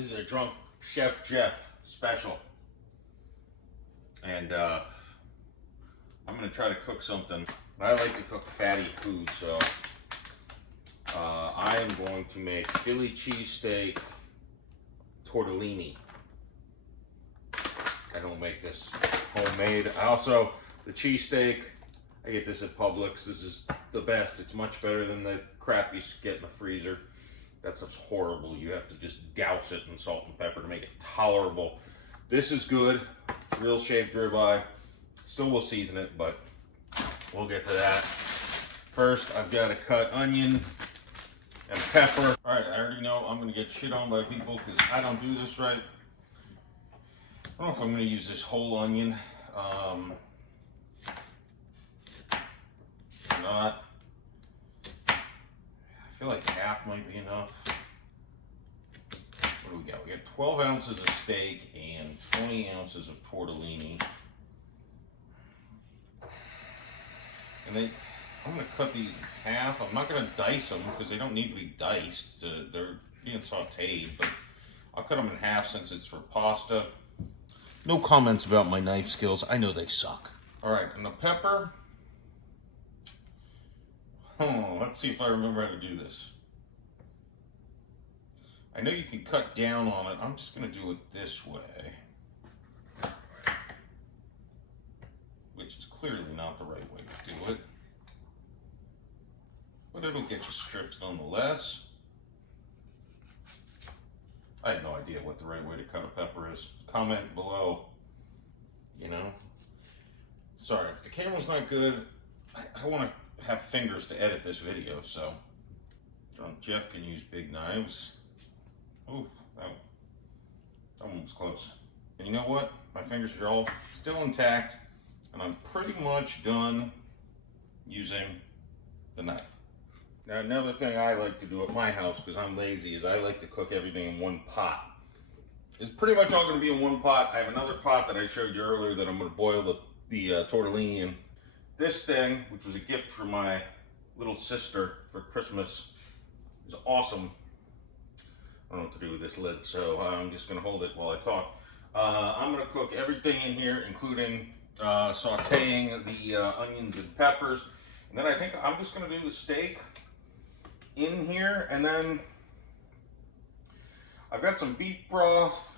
This is a Drunk Chef Jeff special. And I'm gonna try to cook something. I like to cook fatty food, so I am going to make Philly Cheesesteak Tortellini. I don't make this homemade. The cheesesteak, I get this at Publix. This is the best. It's much better than the crap you get in the freezer. That's just horrible. You have to just douse it in salt and pepper to make it tolerable. This is good. It's real shaved ribeye. Still will season it, but we'll get to that. First, I've got to cut onion and pepper. All right, I already know I'm gonna get shit on by people because I don't do this right. I don't know if I'm gonna use this whole onion. Not. I feel like half might be enough. What do we got? We got 12 ounces of steak and 20 ounces of tortellini. And then I'm gonna cut these in half. I'm not gonna dice them because they don't need to be diced. They're being sauteed, but I'll cut them in half since it's for pasta. No comments about my knife skills. I know they suck. All right, and the pepper. Let's see if I remember how to do this. I know you can cut down on it. I'm just gonna do it this way. Which is clearly not the right way to do it. But it'll get you strips nonetheless. I have no idea what the right way to cut a pepper is. Comment below, you know. Sorry, if the camera's not good, I want to have fingers to edit this video, so Drunk Jeff can use big knives. Ooh, that one was close. And you know what? My fingers are all still intact, and I'm pretty much done using the knife. Now, another thing I like to do at my house, because I'm lazy, is I like to cook everything in one pot. It's pretty much all going to be in one pot. I have another pot that I showed you earlier that I'm going to boil the tortellini in. This thing, which was a gift from my little sister for Christmas, is awesome. I don't know what to do with this lid, so I'm just going to hold it while I talk. I'm going to cook everything in here, including sauteing the onions and peppers. And then I think I'm just going to do the steak in here, and then I've got some beef broth,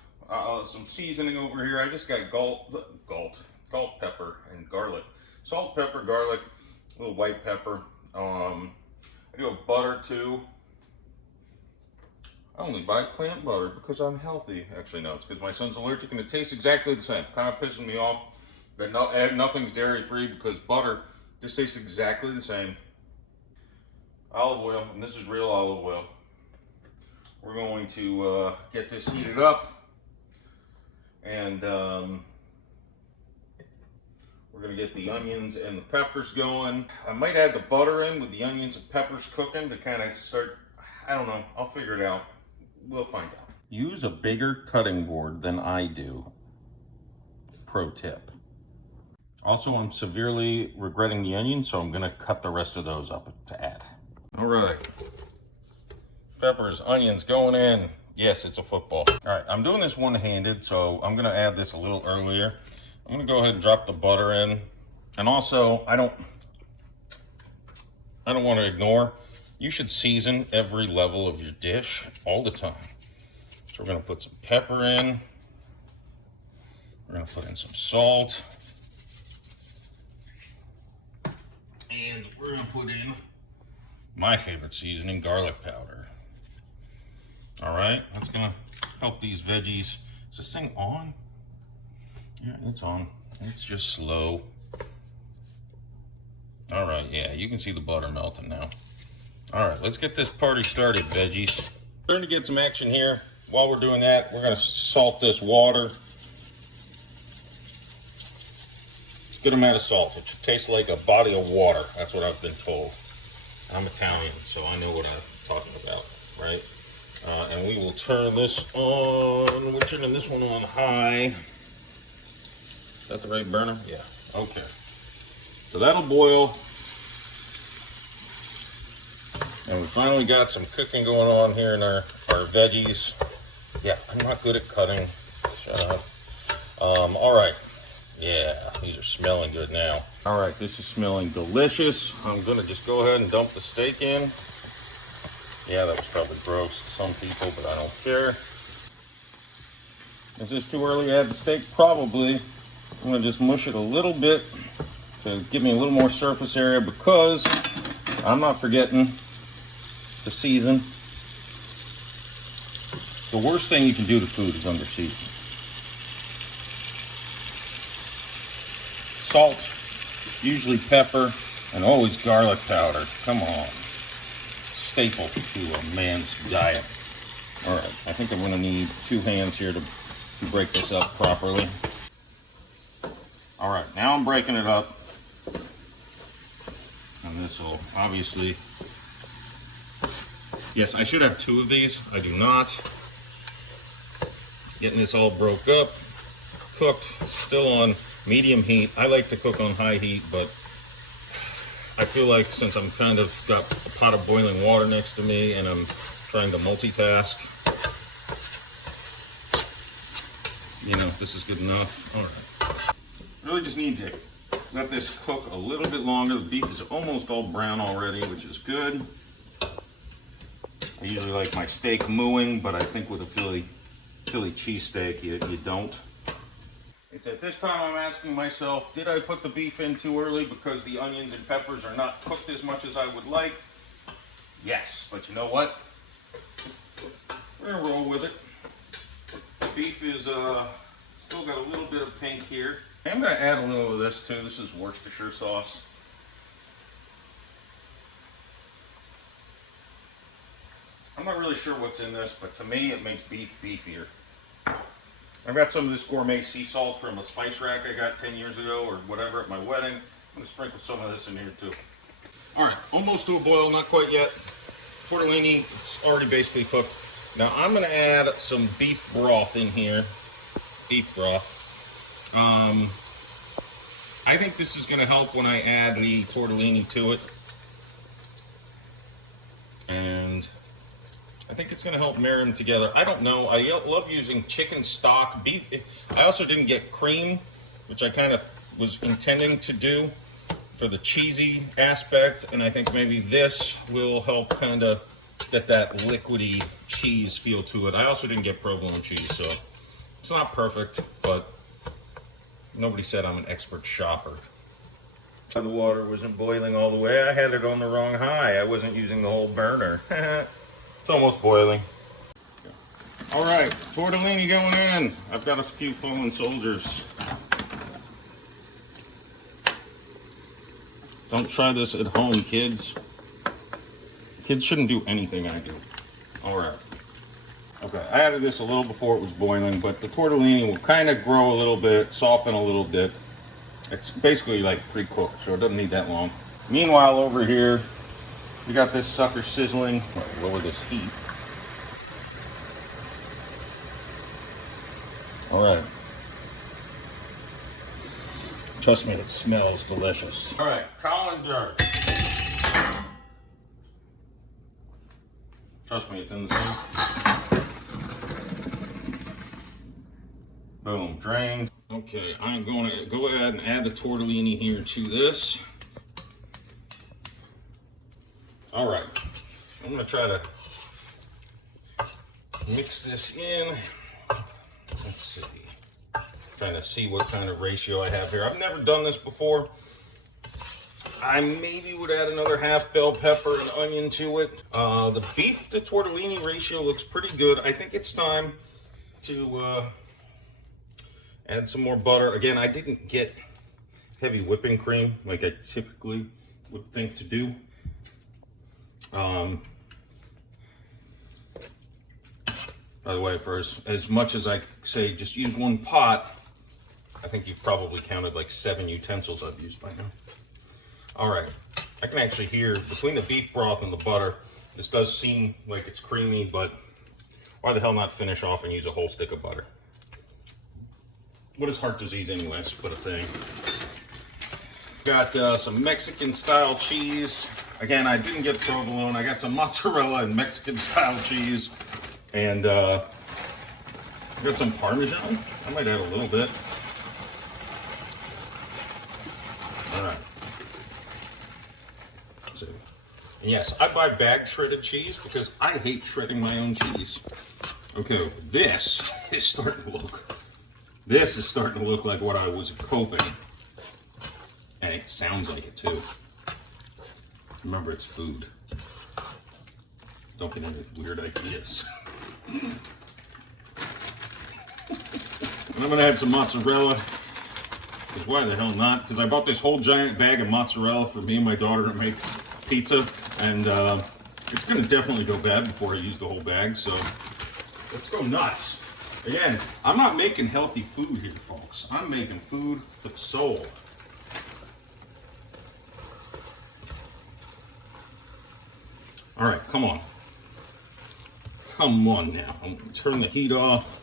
some seasoning over here. I just got galt pepper and garlic. Salt, pepper, garlic, a little white pepper. I do have butter too. I only buy plant butter because I'm healthy. Actually, no, it's because my son's allergic and it tastes exactly the same. Kind of pissing me off that nothing's dairy free because butter just tastes exactly the same. Olive oil, and this is real olive oil. We're going to get this heated up, and we're going to get the onions and the peppers going. I might add the butter in with the onions and peppers cooking to kind of start, I don't know, I'll figure it out. We'll find out. Use a bigger cutting board than I do. Pro tip. Also, I'm severely regretting the onions, so I'm going to cut the rest of those up to add. All right. Peppers, onions going in. Yes, it's a football. All right, I'm doing this one-handed, so I'm going to add this a little earlier. I'm going to go ahead and drop the butter in. And also, I don't want to ignore, you should season every level of your dish all the time. So we're going to put some pepper in. We're going to put in some salt. And we're going to put in my favorite seasoning, garlic powder. All right, that's going to help these veggies. Is this thing on? Yeah, it's on. It's just slow. All right, yeah, you can see the butter melting now. All right, let's get this party started, veggies. Starting to get some action here. While we're doing that, we're going to salt this water. Good amount of salt. It should taste like a body of water. That's what I've been told. I'm Italian, so I know what I'm talking about, right? And we will turn this on. We're turning this one on high. Is that the right burner? Yeah. Okay. So that'll boil. And we finally got some cooking going on here in our veggies. Yeah, I'm not good at cutting. Shut up. All right. Yeah, these are smelling good now. All right, this is smelling delicious. I'm gonna just go ahead and dump the steak in. Yeah, that was probably gross to some people, but I don't care. Is this too early to add the steak? Probably. I'm gonna just mush it a little bit to give me a little more surface area because I'm not forgetting the season. The worst thing you can do to food is under season. Salt, usually pepper, and always garlic powder. Come on. Staple to a man's diet. All right, I think I'm gonna need 2 hands here to break this up properly. All right, now I'm breaking it up. And this will obviously, yes, I should have 2 of these. I do not. Getting this all broke up, cooked, still on medium heat. I like to cook on high heat, but I feel like since I'm kind of got a pot of boiling water next to me and I'm trying to multitask, you know, this is good enough. All right. Really just need to let this cook a little bit longer. The beef is almost all brown already, which is good. I usually like my steak mooing, but I think with a Philly cheesesteak, you don't. It's at this time I'm asking myself, did I put the beef in too early because the onions and peppers are not cooked as much as I would like? Yes, but you know what? We're gonna roll with it. The beef is still got a little bit of pink here. I'm gonna add a little of this too. This is Worcestershire sauce. I'm not really sure what's in this, but to me it makes beef beefier. I've got some of this gourmet sea salt from a spice rack I got 10 years ago or whatever at my wedding. I'm gonna sprinkle some of this in here too. All right, almost to a boil, not quite yet. Tortellini is already basically cooked. Now I'm gonna add some beef broth in here. Beef broth. I think this is gonna help when I add the tortellini to it. And I think it's going to help marry them together. I don't know. I love using chicken stock, beef. I also didn't get cream, which I kind of was intending to do for the cheesy aspect. And I think maybe this will help kind of get that liquidy cheese feel to it. I also didn't get provolone cheese, so it's not perfect, but nobody said I'm an expert shopper. The water wasn't boiling all the way. I had it on the wrong high. I wasn't using the whole burner. It's almost boiling. All right, tortellini going in. I've got a few fallen soldiers. Don't try this at home, kids. Kids shouldn't do anything I do. All right. Okay, I added this a little before it was boiling, but the tortellini will kind of grow a little bit, soften a little bit. It's basically like pre-cooked, so it doesn't need that long. Meanwhile, over here, we got this sucker sizzling. Lower this heat. All right. Trust me, it smells delicious. All right, colander. Trust me, it's in the sink. Boom, drained. Okay, I'm going to go ahead and add the tortellini here to this. All right, I'm gonna try to mix this in. Let's see, trying to see what kind of ratio I have here. I've never done this before. I maybe would add another half bell pepper and onion to it. The beef to tortellini ratio looks pretty good. I think it's time to add some more butter. Again, I didn't get heavy whipping cream like I typically would think to do. By the way, for as much as I say just use one pot, I think you've probably counted like 7 utensils I've used by now. All right, I can actually hear between the beef broth and the butter, this does seem like it's creamy, but why the hell not finish off and use a whole stick of butter? What is heart disease anyways, but a thing. Got some Mexican style cheese. Again, I didn't get provolone. I got some mozzarella and Mexican style cheese. And Got some Parmesan. I might add a little bit. All right. Let's see. And yes, I buy bag shredded cheese because I hate shredding my own cheese. Okay, this is starting to look like what I was hoping. And it sounds like it too. Remember, it's food. Don't get into weird ideas. And I'm gonna add some mozzarella. Because why the hell not? Because I bought this whole giant bag of mozzarella for me and my daughter to make pizza. And it's gonna definitely go bad before I use the whole bag. So let's go nuts. Again, I'm not making healthy food here, folks. I'm making food for the soul. All right, come on. Come on now. I'm gonna turn the heat off.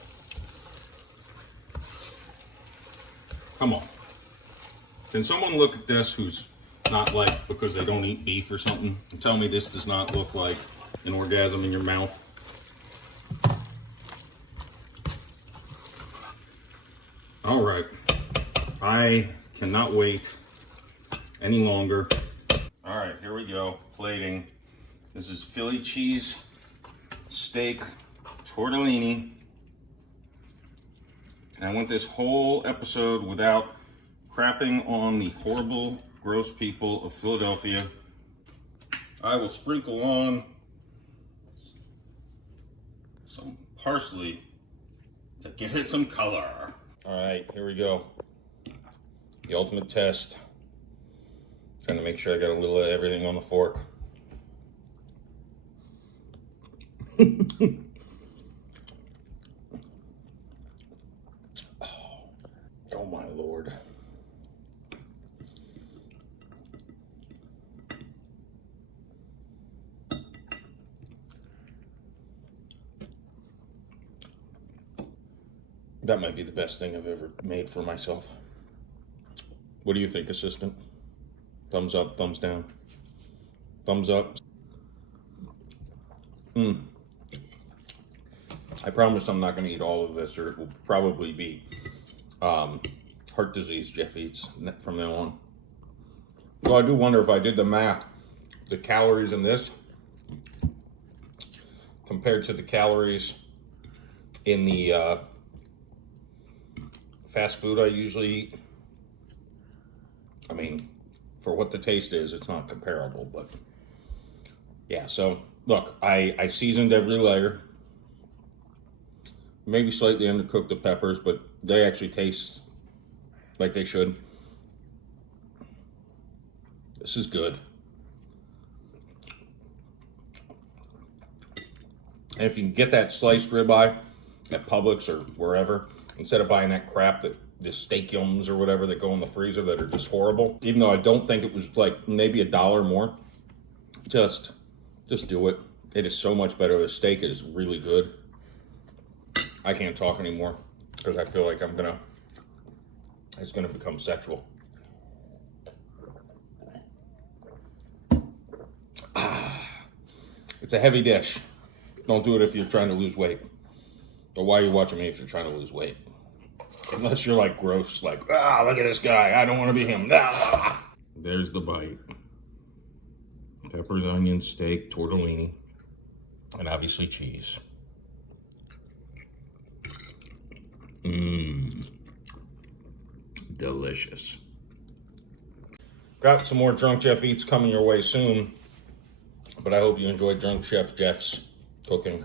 Come on. Can someone look at this who's not like, because they don't eat beef or something, and tell me this does not look like an orgasm in your mouth? All right. I cannot wait any longer. All right, here we go. Plating. This is Philly Cheesesteak Tortellini. And I went this whole episode without crapping on the horrible, gross people of Philadelphia. I will sprinkle on some parsley to give it some color. All right, here we go. The ultimate test. Trying to make sure I got a little of everything on the fork. Oh my Lord. That might be the best thing I've ever made for myself. What do you think, assistant? Thumbs up, thumbs down. Thumbs up. I promise I'm not going to eat all of this, or it will probably be heart disease Jeff eats from now on. So I do wonder if I did the math, the calories in this compared to the calories in the fast food I usually eat. I mean, for what the taste is, it's not comparable, but yeah. So look, I seasoned every layer. Maybe slightly undercooked the peppers, but they actually taste like they should. This is good. And if you can get that sliced ribeye at Publix or wherever, instead of buying that crap, that the steak yums or whatever that go in the freezer that are just horrible, even though I don't think it was like maybe $1 more, just do it. It is so much better. The steak is really good. I can't talk anymore because I feel like it's gonna become sexual. It's a heavy dish. Don't do it if you're trying to lose weight. But why are you watching me if you're trying to lose weight? Unless you're like gross, like, look at this guy, I don't want to be him. There's the bite. Peppers, onions, steak, tortellini, and obviously cheese. Delicious. Got some more Drunk Jeff Eats coming your way soon, but I hope you enjoyed Drunk Chef Jeff's cooking.